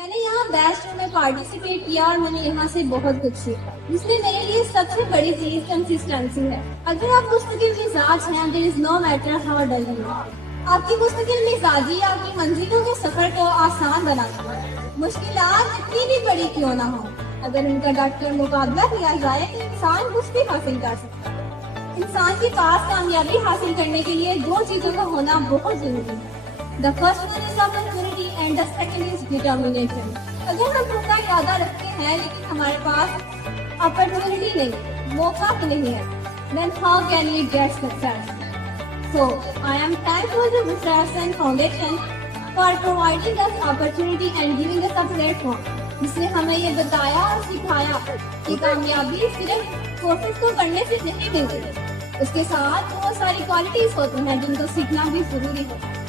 میں نے یہاں بیسٹ میں پارٹیسپیٹ کیا اور میں نے یہاں سے بہت کچھ سیکھا، اس لیے میرے لیے سب سے بڑی چیز کنسسٹنسی ہے۔ اگر آپ مستقل مزاج ہیں، there is no matter how dull you are. آپ کی مستقل مزاجی آپ کی منزلوں کے سفر کو آسان بناتا ہے، مشکلات کتنی بھی بڑی کیوں نہ ہو۔ اگر ان کا ڈٹ کر مقابلہ کیا جائے تو انسان کچھ بھی حاصل کر سکتا ہے۔ انسان کے پاس کامیابی حاصل کرنے کے لیے دو چیزوں کا ہونا بہت ضروری ہے۔ The first one is opportunity and the second is determination۔ اگر ہم پختہ ارادہ رکھتے ہیں لیکن ہمارے پاس opportunity نہیں، موقع ہی نہیں ہے، then how can we get success؟ So, I am thankful to Mr. Hassan Foundation for providing us opportunity and giving us a platform، جس نے ہمیں یہ بتایا اور سکھایا کہ کامیابی صرف کوشش کو کرنے سے نہیں ملتی، اس کے ساتھ بہت ساری کوالٹیز ہوتی ہیں جن کو سیکھنا بھی ضروری ہوتا ہے۔